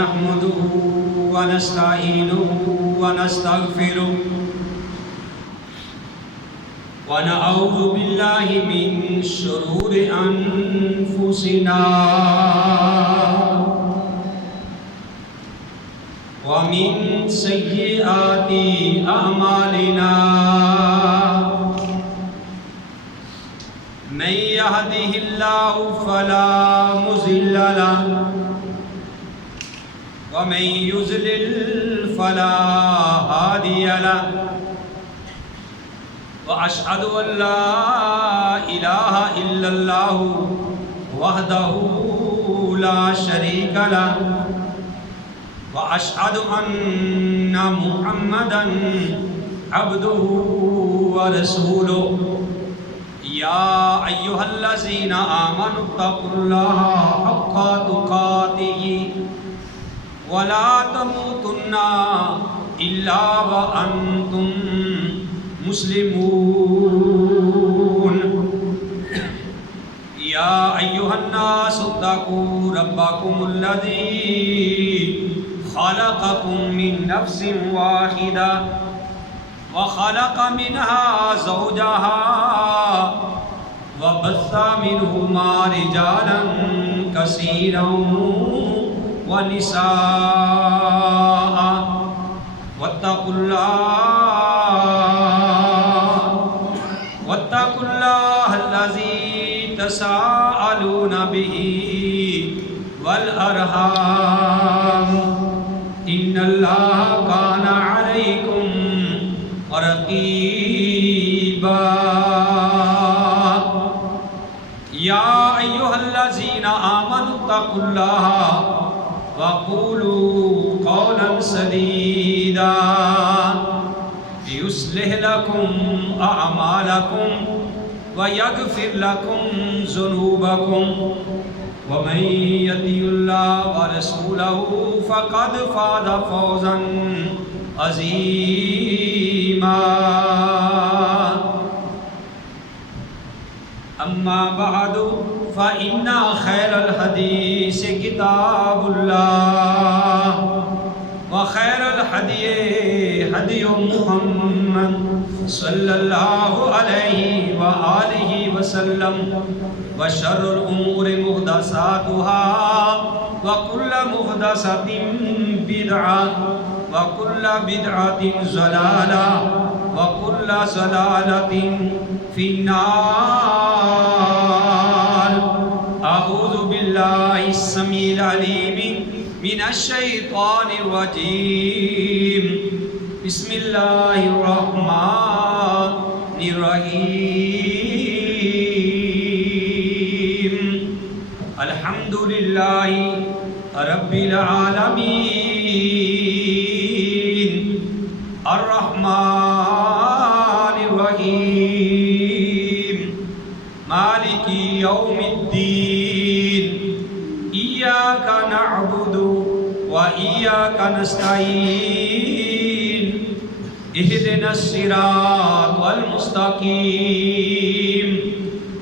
نحمده ونستعينه ونستغفره ونعوذ بالله من شرور أنفسنا ومن سيئات أعمالنا من يهده الله فلا مضل له ومن يضلل فلا هادي له وأشهد أن لا إله إلا الله وحده لا شريك له وأشهد أن محمدًا عبده ورسوله يا أيها الذين آمنوا اتقوا الله حق تقاته ولا تموتن إلا وأنتم مسلمون يا أيها الناس اتقوا ربكم الذي خلقكم من نفس واحدة وخلق منها زوجها وبث منهما رجالا كثيرا ونساء واتقوا الله الذي تساءلون به والأرحام إن الله كان عليكم رقيبا يا أيها الذين آمنوا اتقوا الله وقولوا قولا سديدا يصلح لكم أعمالكم ويغفر لكم ذنوبكم ومن يطع الله ورسوله فقد فاز فوزا عظيما أما بعد فإن خير الحديث كتاب الله وخير الهدي هدي محمد صلى الله عليه وآله وسلم وشر الأمور محدثاتها وكل محدثة بدعة وكل بدعة ضلالة وكل ضلالة في النار. أعوذ بالله السميع العليم من الشيطان الرجيم. بسم الله الرحمن الرحيم. الحمد لله رب العالمين الرحمن الرحيم مالك يوم الدين إياك نعبد وإياك نستعين اهدنا الصراط المستقيم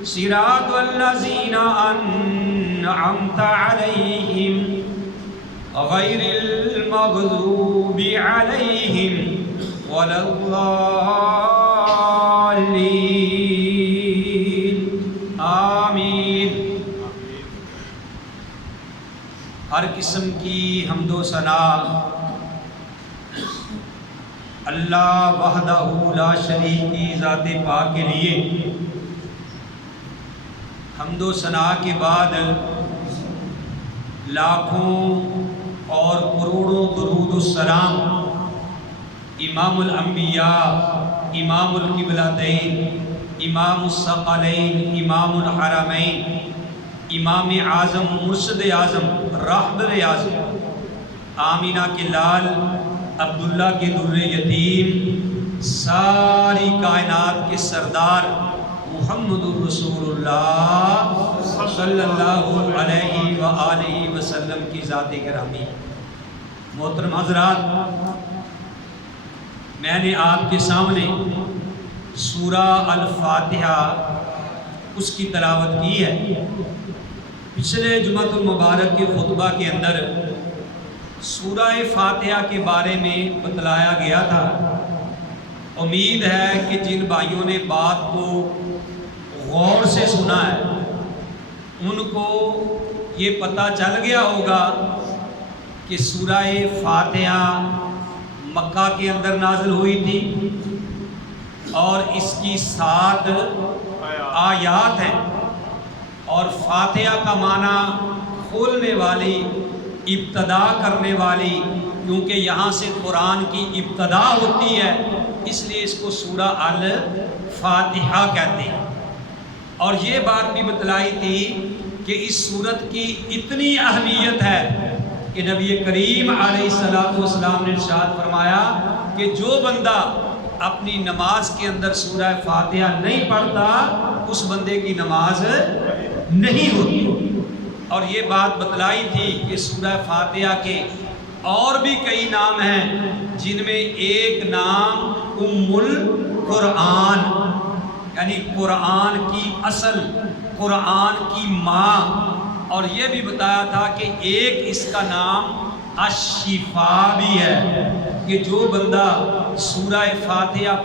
صراط الذين أنعمت عليهم غير المغضوب عليهم ولا الضالين آمین. ہر قسم کی حمد و ثنا اللہ وحدہ لا شریک کی ذات پاک کے لیے. حمد و ثنا کے بعد لاکھوں اور کروڑوں درود السلام امام الانبیاء، امام القبلتین، امام الثقلین، امام الحرمین، امام اعظم، مرشد اعظم، رہبر اعظم، آمینہ کے لال، عبداللہ کے در یتیم، ساری کائنات کے سردار محمد الرسول اللہ صلی اللہ علیہ وآلہ وسلم کی ذات گرامی. محترم حضرات، میں نے آپ کے سامنے سورہ الفاتحہ اس کی تلاوت کی ہے. پچھلے جمعۃ المبارک کے خطبہ کے اندر سورہ فاتحہ کے بارے میں بتلایا گیا تھا۔ امید ہے کہ جن بھائیوں نے بات کو غور سے سنا ہے ان کو یہ پتہ چل گیا ہوگا کہ سورہ فاتحہ مکہ کے اندر نازل ہوئی تھی اور اس کی 7 آیات ہیں، اور فاتحہ کا معنی کھولنے والی، ابتدا کرنے والی، کیونکہ یہاں سے قرآن کی ابتدا ہوتی ہے اس لیے اس کو سورہ الفاتحہ کہتے ہیں۔ اور یہ بات بھی بتلائی تھی کہ اس سورت کی اتنی اہمیت ہے کہ نبی کریم علیہ السلام نے ارشاد فرمایا کہ جو بندہ اپنی نماز کے اندر سورہ فاتحہ نہیں پڑھتا اس بندے کی نماز نہیں ہوتی۔ اور یہ بات بتلائی تھی کہ سورہ فاتحہ کے اور بھی کئی نام ہیں جن میں ایک نام ام القرآن، یعنی قرآن کی اصل، قرآن کی ماں، اور یہ بھی بتایا تھا کہ ایک اس کا نام الشفا بھی ہے کہ جو بندہ سورہ فاتحہ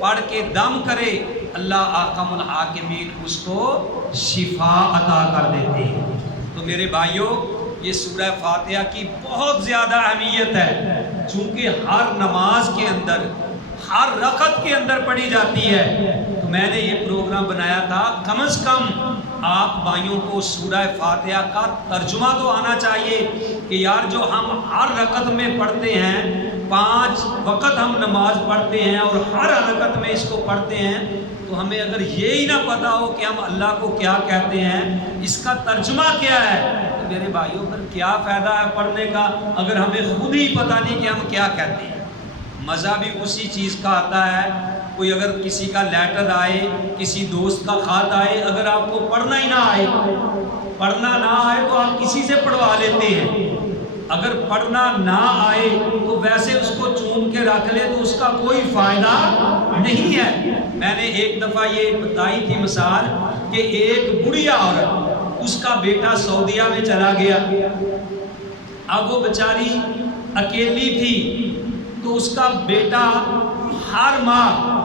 پڑھ کے دم کرے اللہ احکم الحاکمین اس کو شفا عطا کر دیتے ہیں۔ تو میرے بھائیوں، یہ سورہ فاتحہ کی بہت زیادہ اہمیت ہے، چونکہ ہر نماز کے اندر، ہر رکعت کے اندر پڑھی جاتی ہے۔ تو میں نے یہ پروگرام بنایا تھا کم از کم آپ بھائیوں کو سورہ فاتحہ کا ترجمہ تو آنا چاہیے کہ یار جو ہم ہر رکعت میں پڑھتے ہیں، 5 وقت ہم نماز پڑھتے ہیں اور ہر رکعت میں اس کو پڑھتے ہیں، تو ہمیں اگر یہی نہ پتا ہو کہ ہم اللہ کو کیا کہتے ہیں، اس کا ترجمہ کیا ہے، تو میرے بھائیوں پر کیا فائدہ ہے پڑھنے کا اگر ہمیں خود ہی پتہ نہیں کہ ہم کیا کہتے ہیں۔ مزہ بھی اسی چیز کا آتا ہے، کوئی اگر کسی کا لیٹر آئے، کسی دوست کا خط آئے، اگر آپ کو پڑھنا ہی نہ آئے تو آپ کسی سے پڑھوا لیتے ہیں۔ اگر پڑھنا نہ آئے تو ویسے اس کو چون کے رکھ لے تو اس کا کوئی فائدہ نہیں ہے۔ میں نے ایک دفعہ یہ بتائی تھی مثال کہ ایک بڑھیا عورت، اس کا بیٹا سعودیہ میں چلا گیا، اب وہ بیچاری اکیلی تھی، تو اس کا بیٹا ہر ماہ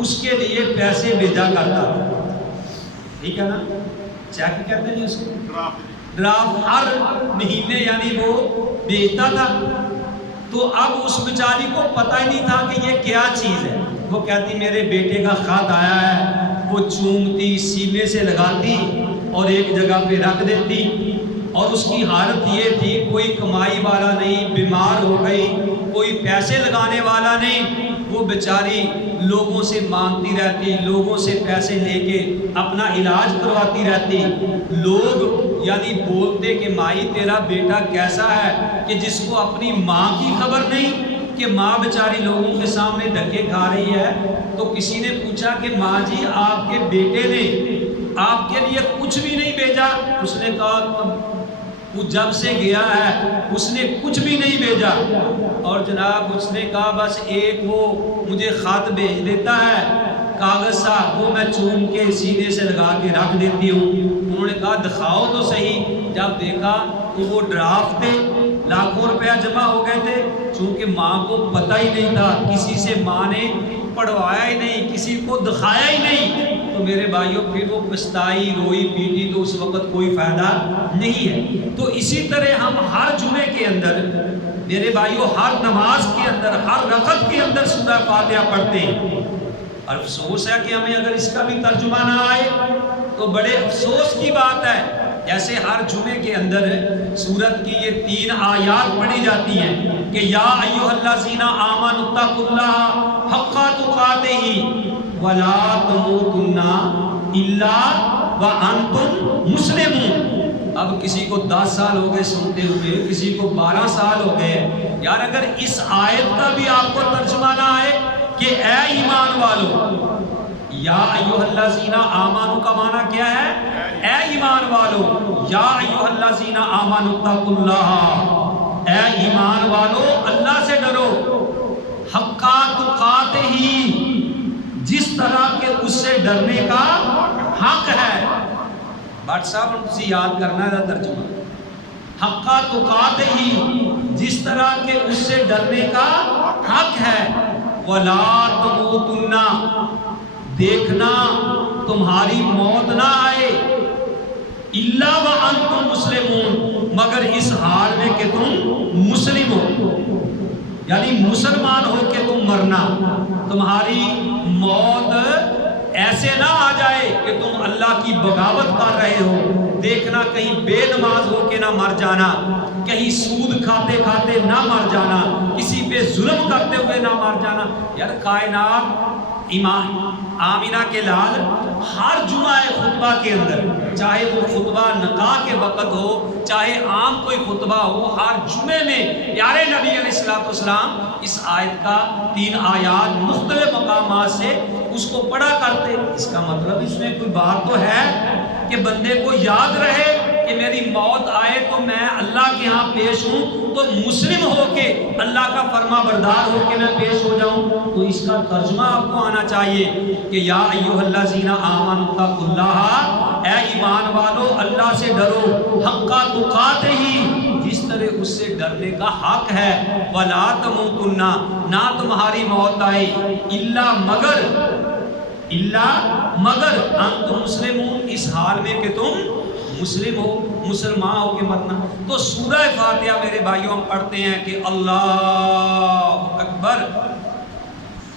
اس کے لیے پیسے بھیجا کرتا تھا، ٹھیک ہے نا، چیک کہتے ہیں اس کو، ڈرافٹ ہر مہینے یعنی وہ بھیجتا تھا۔ تو اب اس بیچاری کو پتہ ہی نہیں تھا کہ یہ کیا چیز ہے۔ وہ کہتی میرے بیٹے کا خط آیا ہے، وہ چومتی، سینے سے لگاتی اور ایک جگہ پہ رکھ دیتی، اور اس کی حالت یہ تھی کوئی کمائی والا نہیں، بیمار ہو گئی، کوئی پیسے لگانے والا نہیں، وہ بیچاری لوگوں سے مانگتی رہتی، لوگوں سے پیسے لے کے اپنا علاج کرواتی رہتی۔ لوگ یعنی بولتے کہ مائی تیرا بیٹا کیسا ہے کہ جس کو اپنی ماں کی خبر نہیں کہ ماں بیچاری لوگوں کے سامنے دھکے کھا رہی ہے۔ تو کسی نے پوچھا کہ ماں جی آپ کے بیٹے نے آپ کے لیے کچھ بھی نہیں بھیجا؟ اس نے کہا وہ جب سے گیا ہے اس نے کچھ بھی نہیں بھیجا، اور جناب اس نے کہا بس ایک وہ مجھے خط بھیج دیتا ہے کاغذ سا، وہ میں چوم کے سینے سے لگا کے رکھ دیتی ہوں۔ انہوں نے کہا دکھاؤ تو صحیح، جب دیکھا تو وہ ڈرافٹ تھے، لاکھوں روپیہ جمع ہو گئے تھے، چونکہ ماں کو پتہ ہی نہیں تھا، کسی سے ماں نے پڑھوایا ہی نہیں، کسی کو دکھایا ہی نہیں۔ تو میرے بھائیوں پھر وہ پچھتائی، روئی پیٹی، تو اس وقت کوئی فائدہ نہیں ہے۔ تو اسی طرح ہم ہر جمعے کے اندر میرے بھائیوں، ہر نماز کے اندر، ہر رکعت کے اندر سورہ فاتحہ پڑھتے ہیں، اور افسوس ہے کہ ہمیں اگر اس کا بھی ترجمہ نہ آئے تو بڑے افسوس کی بات ہے۔ جیسے ہر جمعے کے اندر سورت کی یہ 3 آیات پڑھی جاتی ہیں کہ یا ایھا الذین آمنوا اتقوا اللہ حق تقاتہ ولا تموتن الا وانتم مسلمون۔ اب کسی کو 10 سال ہو گئے سنتے ہوئے، کسی کو 12 سال ہو گئے، یار اگر اس آیت کا بھی آپ کو ترجمہ نہ آئے کہ اے ایمان والو، یا ایھا الذین آمنوا کا معنی کیا ہے؟ اے ایمان والو، یا ایھا الذین آمنوا اتقوا اللہ، اے ایمان والو اللہ سے ڈرو، حق تقاتہ، جس طرح کہ اس سے ڈرنے کا حق ہے۔ بٹ صاحب ہم سے یاد کرنا ہے ترجمہ، حق تقاتہ، جس طرح کہ اس سے ڈرنے کا حق ہے۔ وَلَا تَمُوتُنَّ، دیکھنا تمہاری موت نہ آئے، اِلَّا وَأَنْتُمْ مُسْلِمُونَ، مگر اس حال میں کہ تم مسلم ہو، یعنی مسلمان ہو کے تم مرنا۔ تمہاری موت ایسے نہ آ جائے کہ تم اللہ کی بغاوت کر رہے ہو، دیکھنا کہیں بے نماز ہو کے نہ مر جانا، کہیں سود کھاتے کھاتے نہ مر جانا، کسی پہ ظلم کرتے ہوئے نہ مر جانا۔ یار کائنات امام آمینہ کے لال ہر جمعہ خطبہ کے اندر، چاہے وہ خطبہ نکاح کے وقت ہو، چاہے عام کوئی خطبہ ہو، ہر جمعے میں پیارے نبی علیہ السلام اس آیت کا 3 آیات مختلف مقامات سے اس کو پڑھا کرتے۔ اس کا مطلب اس میں کوئی بات تو ہے کہ بندے کو یاد رہے کہ میری موت آئے تو میں اللہ کے ہاں پیش ہوں تو مسلم ہو کے اللہ کا فرما بردار ہو کے میں پیش ہو جاؤں۔ تو اس کا ترجمہ آپ کو آنا چاہیے کہ یا ایھا الذین آمنوا اتقوا اللہ، اے ایمان والو اللہ سے ڈرو، حق تقاتہ، جس طرح اس سے ڈرنے کا حق ہے، ولا تموتن، نہ تمہاری موت آئے، الا مگر انتم مسلمون، اس حال میں کہ تم مسلم ہو، مسلمان ہو کے مرنا۔ تو سورہ فاتحہ میرے بھائیوں ہم پڑھتے ہیں کہ اللہ اکبر،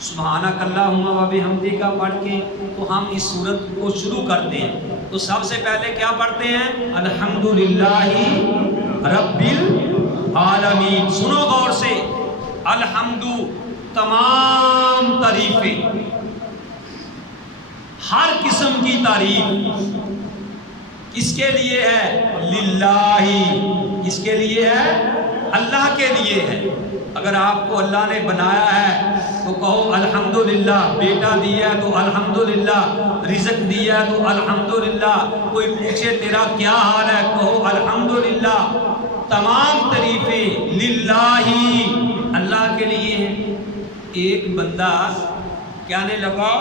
سبحانک اللہم و بحمدک پڑھ کے تو ہم اس سورت کو شروع کرتے ہیں۔ تو سب سے پہلے کیا پڑھتے ہیں؟ الحمدللہ رب العالمین۔ سنو غور سے، الحمد تمام تعریفیں، ہر قسم کی تعریف کس کے لیے ہے؟ للہ، کس کے لیے ہے؟ اللہ کے لیے ہے۔ اگر آپ کو اللہ نے بنایا ہے تو کہو الحمدللہ، بیٹا دیا ہے تو الحمدللہ، رزق دیا ہے تو الحمدللہ، کوئی پوچھے تیرا کیا حال ہے کہو الحمدللہ۔ تمام تعریفیں للہ، اللہ کے لیے ہیں۔ ایک بندہ کہنے لگا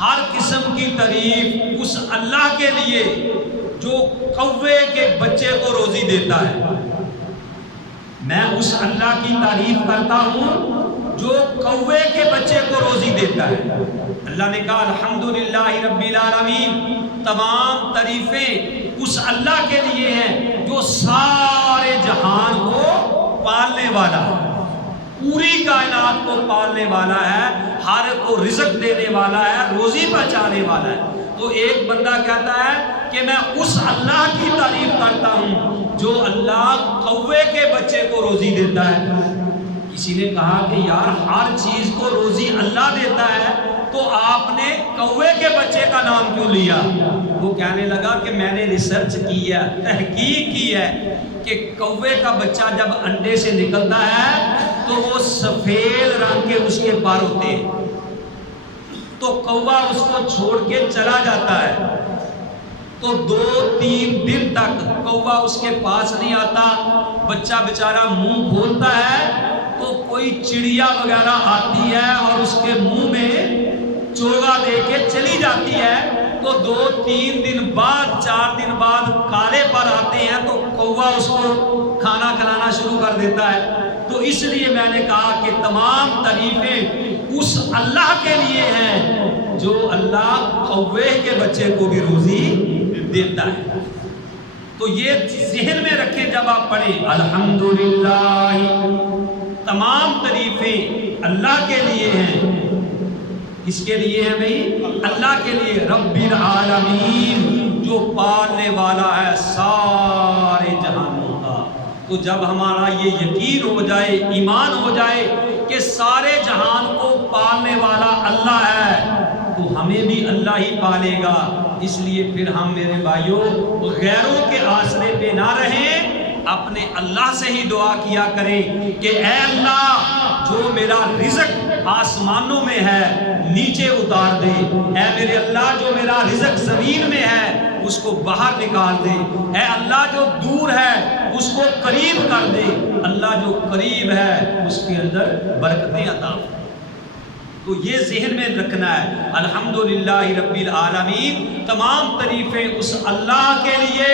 ہر قسم کی تعریف اس اللہ کے لیے جو کوے کے بچے کو روزی دیتا ہے۔ میں اس اللہ کی تعریف کرتا ہوں جو کوے کے بچے کو روزی دیتا ہے۔ اللہ نے کہا الحمدللہ رب العالمین، تمام تعریفیں اس اللہ کے لیے ہیں جو سارے جہان کو پالنے والا ہے، پوری کائنات کو پالنے والا ہے، ہر کو رزق دینے والا ہے، روزی پہنچانے والا ہے۔ تو ایک بندہ کہتا ہے کہ میں اس اللہ کی تعریف کرتا ہوں جو اللہ کوے کے بچے کو روزی دیتا ہے۔ کسی نے کہا کہ یار ہر چیز کو روزی اللہ دیتا ہے تو آپ نے کوے کے بچے کا نام کیوں لیا؟ وہ کہنے لگا کہ میں نے ریسرچ کی ہے، تحقیق کی ہے کہ کوے کا بچہ جب انڈے سے نکلتا ہے تو وہ سفید رنگ کے اس کے پر ہوتے ہیں، تو کوا اس کو چھوڑ کے چلا جاتا ہے، تو 2-3 دن تک کوا اس کے پاس نہیں آتا، بچہ بیچارہ منہ کھولتا ہے تو کوئی چڑیا وغیرہ آتی ہے اور اس کے منہ میں چوگا دے کے چلی جاتی ہے، تو 2-3 دن بعد 4 دن بعد کالے پر آتے ہیں تو کوا اس کو کھانا کھلانا شروع کر دیتا ہے۔ تو اس لیے میں نے کہا کہ تمام تعریفیں اس اللہ کے لیے ہیں جو اللہ کوے کے بچے کو بھی روزی دیتا ہے۔ تو یہ ذہن میں رکھیں جب آپ پڑھیں الحمدللہ، تمام تعریفیں اللہ کے لیے ہیں۔ کس کے لیے ہے بھائی؟ اللہ کے لیے، رب العالمین، جو پالنے والا ہے سارے جہانوں کا۔ تو جب ہمارا یہ یقین ہو جائے، ایمان ہو جائے کہ سارے جہان کو پالنے والا اللہ ہے تو ہمیں بھی اللہ ہی پالے گا۔ اس لیے پھر ہم میرے بھائیوں غیروں کے آسرے پہ نہ رہیں، اپنے اللہ سے ہی دعا کیا کریں کہ اے اللہ جو میرا رزق آسمانوں میں ہے نیچے اتار دے، اے میرے اللہ جو میرا رزق زمین میں ہے اس کو باہر نکال دے، اے اللہ جو دور ہے اس کو قریب کر دے، اللہ جو قریب ہے اس کے اندر برکتیں عطا۔ تو یہ ذہن میں رکھنا ہے الحمدللہ رب العالمین، تمام تعریفیں اس اللہ کے لیے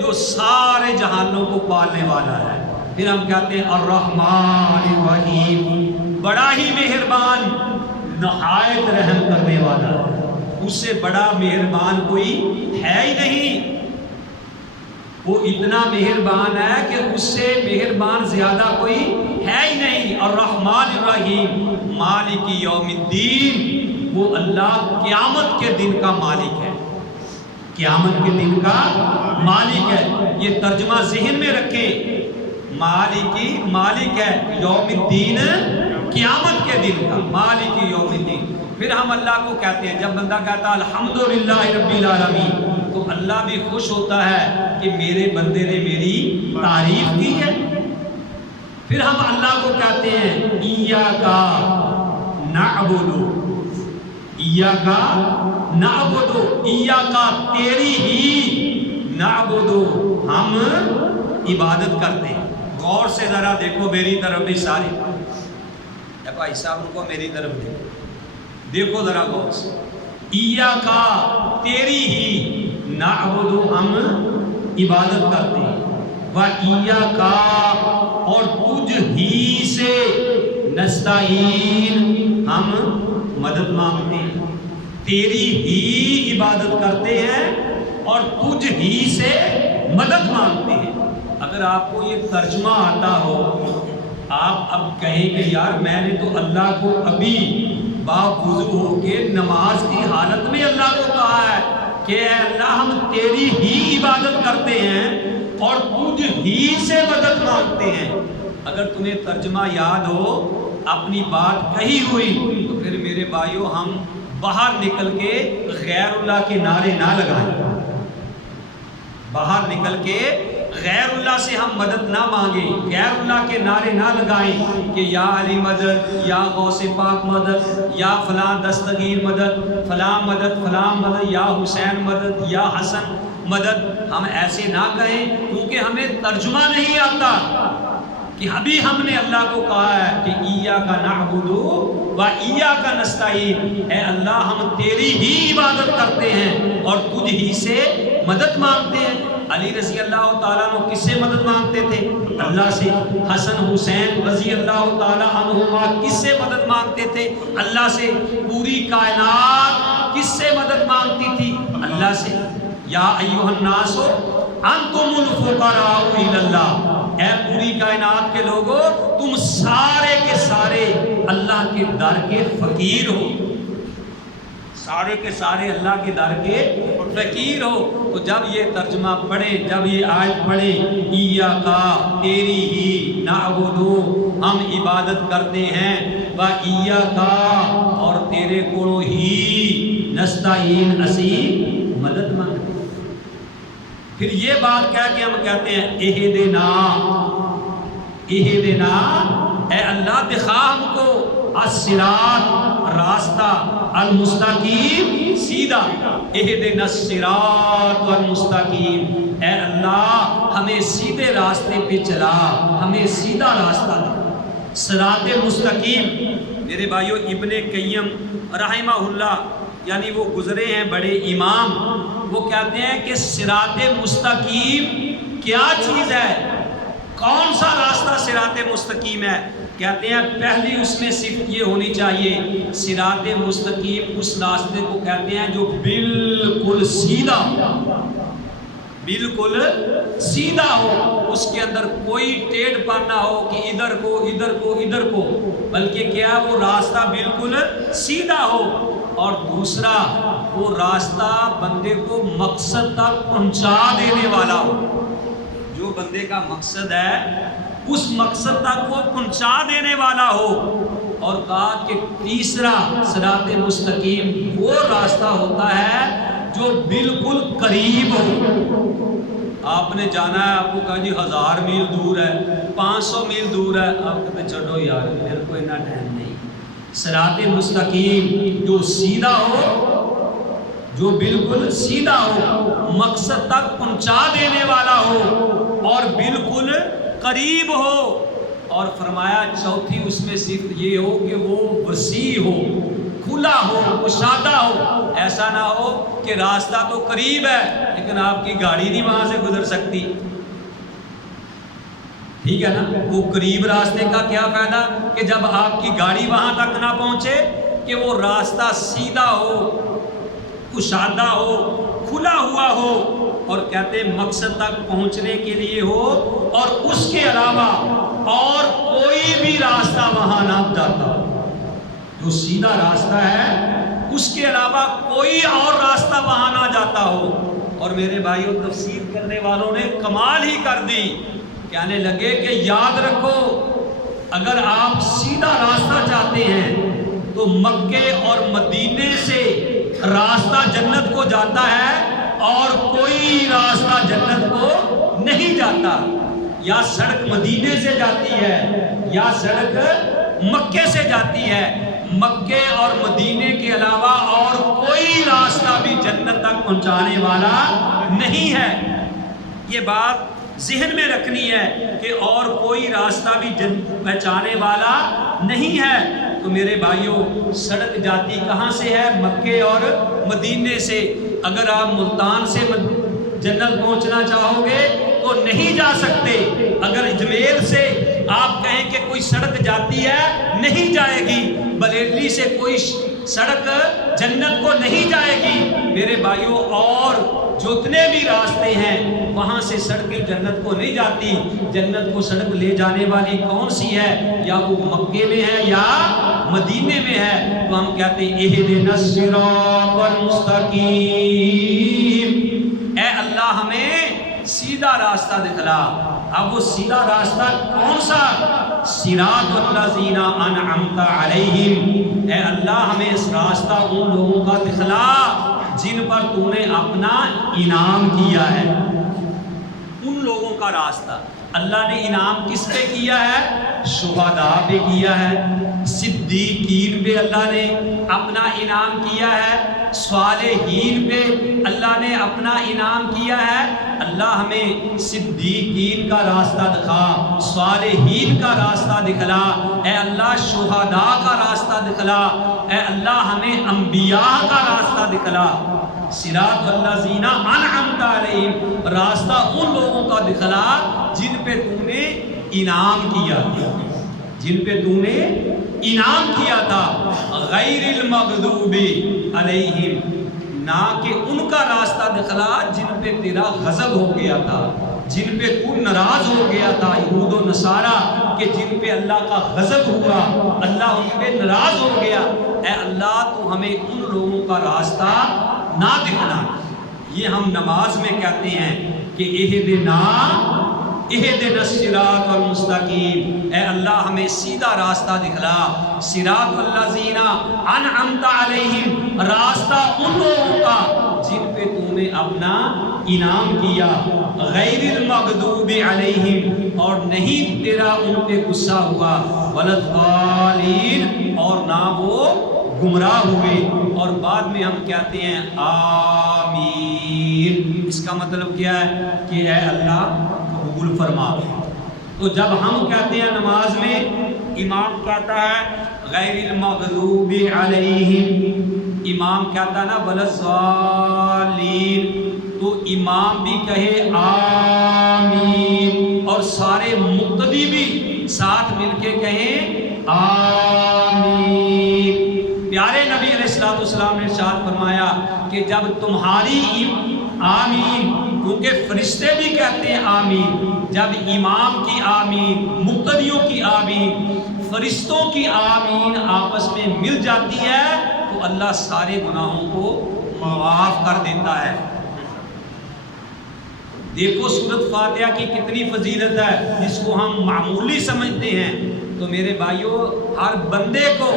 جو سارے جہانوں کو پالنے والا ہے۔ پھر ہم کہتے ہیں الرحمن الرحیم، بڑا ہی مہربان، نہایت رحم کرنے والا، اس سے بڑا مہربان کوئی ہے ہی نہیں، وہ اتنا مہربان ہے کہ اس سے مہربان زیادہ کوئی ہے ہی نہیں۔ الرحمن الرحیم، مالک یوم الدین، وہ اللہ قیامت کے دن کا مالک ہے، قیامت کے دن کا مالک ہے۔ یہ ترجمہ ذہن میں رکھیں، مالک ہے یوم الدین، قیامت کے دن کا مالک یوم الدین۔ پھر ہم اللہ کو کہتے ہیں، جب بندہ کہتا ہے الحمدللہ رب العالمین، تو اللہ بھی خوش ہوتا ہے کہ میرے بندے نے میری تعریف کی ہے۔ پھر ہم اللہ کو کہتے ہیں ایاک نعبد، ایاک نعبد، ایاک تیری ہی، نعبد ہم عبادت کرتے ہیں۔ غور سے ذرا دیکھو میری طرف بھی ساری، اے بھائی صاحب ان کو میری طرف دیکھو ذرا غور سے، ایاک تیری ہی، نعبد ہم عبادت کرتے ہیں، و ایاک اور تجھ ہی سے، نستعین ہم مدد مانگتے ہیں، تیری ہی عبادت کرتے ہیں اور تجھ ہی سے مدد مانگتے ہیں۔ اگر آپ کو یہ ترجمہ آتا ہو، آپ اب کہیں کہ یار میں نے تو اللہ کو ابھی باوضو ہو کے نماز کی حالت میں اللہ کو کہا ہے کہ اے اللہ ہم تیری ہی عبادت کرتے ہیں اور تجھ ہی سے مدد مانگتے ہیں۔ اگر تمہیں ترجمہ یاد ہو، اپنی بات کہی ہوئی، تو پھر میرے بھائیوں ہم باہر نکل کے غیر اللہ کے نعرے نہ لگائیں، باہر نکل کے غیر اللہ سے ہم مدد نہ مانگیں، غیر اللہ کے نعرے نہ لگائیں کہ یا علی مدد، یا غوث پاک مدد، یا فلاں دستگیر مدد، فلاں مدد، فلاں مدد، یا حسین مدد، یا حسن مدد۔ ہم ایسے نہ کہیں، کیونکہ ہمیں ترجمہ نہیں آتا کہ ابھی ہم نے اللہ کو کہا ہے کہ ایاک نعبد و ایاک نستعین، اے اللہ ہم تیری ہی عبادت کرتے ہیں اور تجھ ہی سے مدد مانگتے ہیں۔ علی رضی اللہ تعالیٰ عنہ کس سے مدد مانگتے تھے؟ اللہ سے۔ حسن حسین رضی اللہ تعالیٰ عنہما کس سے مدد مانگتے تھے؟ اللہ سے۔ پوری کائنات کس سے مدد مانگتی تھی؟ اللہ سے۔ یا ایھا الناس انتم الفقراء الی اللہ، اے پوری کائنات کے لوگوں تم سارے کے سارے اللہ کے در کے فقیر ہو، سارے کے سارے اللہ کے در کے فقیر ہو۔ تو جب یہ ترجمہ پڑھیں، جب یہ آیت پڑھیں، ایاک تیری ہی، نعبد ہم عبادت کرتے ہیں، و ایاک اور تیرے کو ہی، نستعین اسی مدد مانگتے ہیں۔ پھر یہ بات کہہ کے ہم کہتے ہیں اہدنا، اہدنا اے اللہ دکھا ہم کو، الصراط راستہ، المستقیم سیدھا، اہدنا الصراط المستقیم، اے اللہ ہمیں سیدھے راستے پہ چلا، ہمیں سیدھا راستہ دے۔ صراط مستقیم، میرے بھائیو ابن قیم رحمہ اللہ، یعنی وہ گزرے ہیں بڑے امام، وہ کہتے ہیں کہ صراط مستقیم کیا چیز ہے، کون سا راستہ صراط مستقیم ہے؟ کہتے ہیں پہلی اس میں صفت یہ ہونی چاہیے، صراط مستقیم اس راستے کو کہتے ہیں جو بالکل سیدھا، بالکل سیدھا ہو، اس کے اندر کوئی ٹیڑھ پن نہ ہو کہ ادھر کو ادھر کو ادھر کو، بلکہ کیا وہ راستہ بالکل سیدھا ہو۔ اور دوسرا وہ راستہ بندے کو مقصد تک پہنچا دینے والا ہو، جو بندے کا مقصد ہے اس مقصد تک وہ پہنچا دینے والا ہو۔ اور کہا کہ تیسرا صراط مستقیم وہ راستہ ہوتا ہے جو بالکل قریب ہو۔ آپ نے جانا ہے، آپ کو کہا جی 1000 میل دور ہے، 500 میل دور ہے، آپ کہتے چھوڑو یار میرے کو اتنا ٹائم نہیں۔ صراط مستقیم جو سیدھا ہو، جو بالکل سیدھا ہو، مقصد تک پہنچا دینے والا ہو اور بالکل قریب ہو۔ اور فرمایا چوتھی اس میں صرف یہ ہو کہ وہ وسیع ہو، کھلا ہو، کشادہ ہو، ایسا نہ ہو کہ راستہ تو قریب ہے لیکن آپ کی گاڑی نہیں وہاں سے گزر سکتی۔ ٹھیک ہے نا؟ وہ قریب راستے کا کیا فائدہ کہ جب آپ کی گاڑی وہاں تک نہ پہنچے کہ وہ راستہ سیدھا ہو، کشادہ ہو، کھلا ہوا ہو، اور کہتے ہیں مقصد تک پہنچنے کے لیے ہو، اور اس کے علاوہ اور کوئی بھی راستہ وہاں نہ جاتا ہو، جو سیدھا راستہ ہے اس کے علاوہ کوئی اور راستہ وہاں نہ جاتا ہو۔ اور میرے بھائیوں، تفسیر کرنے والوں نے کمال ہی کر دی، کہنے لگے کہ یاد رکھو اگر آپ سیدھا راستہ چاہتے ہیں تو مکے اور مدینے سے راستہ جنت کو جاتا ہے اور کوئی راستہ جنت کو نہیں جاتا۔ یا سڑک مدینے سے جاتی ہے یا سڑک مکے سے جاتی ہے، مکے اور مدینے کے علاوہ اور کوئی راستہ بھی جنت تک پہنچانے والا نہیں ہے۔ یہ بات ذہن میں رکھنی ہے کہ اور کوئی راستہ بھی جنت پہنچانے والا نہیں ہے۔ تو میرے بھائیوں، سڑک جاتی کہاں سے ہے؟ مکے اور مدینے سے۔ اگر آپ ملتان سے جنت پہنچنا چاہو گے تو نہیں جا سکتے۔ اگر اجمیر سے آپ کہیں کہ کوئی سڑک جاتی ہے، نہیں جائے گی۔ بریلی سے کوئی سڑک جنت کو نہیں جائے گی۔ میرے بھائیوں، اور جتنے بھی راستے ہیں وہاں سے سڑکیں جنت کو نہیں جاتی۔ جنت کو سڑک لے جانے والی کون سی ہے؟ یا وہ مکے میں ہے یا مدینے میں ہے۔ تو ہم کہتے ہیں اہدنا الصراط المستقیم، اے اللہ ہمیں سیدھا راستہ دکھلا۔ اب وہ سیدھا راستہ کون سا؟ صراط الذین انعمت علیہم، اے اللہ ہمیں اس راستہ ان لوگوں کا دکھلا جن پر تو نے اپنا انعام کیا ہے۔ ان لوگوں کا راستہ اللہ نے انعام کس پہ کیا ہے؟ شہداء پہ کیا ہے، صدیقین پہ اللہ نے اپنا انعام کیا ہے، صالحین پہ اللہ نے اپنا انعام کیا ہے۔ اللہ ہمیں صدیقین کا راستہ دکھا، صالحین کا راستہ دکھلا، اے اللہ شہداء کا راستہ دکھلا، اے اللہ ہمیں انبیاء کا راستہ دکھلا۔ صراط الذین انعمت علیہم، راستہ ان لوگوں کا دکھلا جن پہ تو نے انعام کیا تھا، جن پہ تو نے انعام کیا تھا۔ غیر المغضوب علیہم، نہ کہ ان کا راستہ دکھلا جن پہ تیرا غضب ہو گیا تھا، جن پہ تو ناراض ہو گیا تھا، یہود و نصارہ، کہ جن پہ اللہ کا غضب ہوا، اللہ ان پہ ناراض ہو گیا۔ اے اللہ تو ہمیں ان لوگوں کا راستہ نہ دکھنا۔ یہ ہم نماز میں کہتے ہیں کہ اہدنا الصراط المستقیم، اے اللہ ہمیں سیدھا راستہ دکھلا۔ صراط الذین انعمت علیہم، راستہ ان لوگوں کا جن پہ تو نے اپنا انعام کیا۔ غیر المغضوب علیہم، اور نہیں تیرا ان پہ غصہ ہوا، ولا الضالین، اور نہ وہ گمراہ ہوئے۔ اور بعد میں ہم کہتے ہیں آمین۔ اس کا مطلب کیا ہے کہ اے اللہ قبول فرما۔ تو جب ہم کہتے ہیں نماز میں، امام کہتا ہے غیر المغضوب علیہم، امام کہتا ہے نا ولا الضالین، تو امام بھی کہے آمین اور سارے مقتدی بھی ساتھ مل کے کہیں آمین۔ پیارے نبی علیہ السلام نے ارشاد فرمایا کہ جب تمہاری آمین، کیونکہ فرشتے بھی کہتے ہیں آمین، جب امام کی آمین، مقتدیوں کی آمین، فرشتوں کی آمین آپس میں مل جاتی ہے تو اللہ سارے گناہوں کو معاف کر دیتا ہے۔ دیکھو سورۃ فاتحہ کی کتنی فضیلت ہے، جس کو ہم معمولی سمجھتے ہیں۔ تو میرے بھائیوں، ہر بندے کو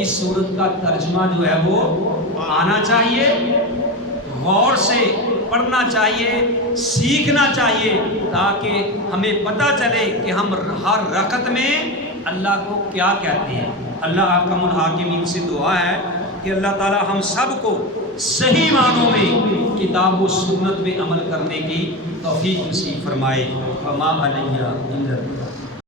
اس سورت کا ترجمہ جو ہے وہ آنا چاہیے، غور سے پڑھنا چاہیے، سیکھنا چاہیے، تاکہ ہمیں پتہ چلے کہ ہم ہر رکعت میں اللہ کو کیا کہتے ہیں۔ اللہ احکم الحاکمین سے دعا ہے کہ اللہ تعالی ہم سب کو صحیح معنوں میں کتاب و سنت میں عمل کرنے کی توفیق نصیب فرمائے۔ وما علیہ الا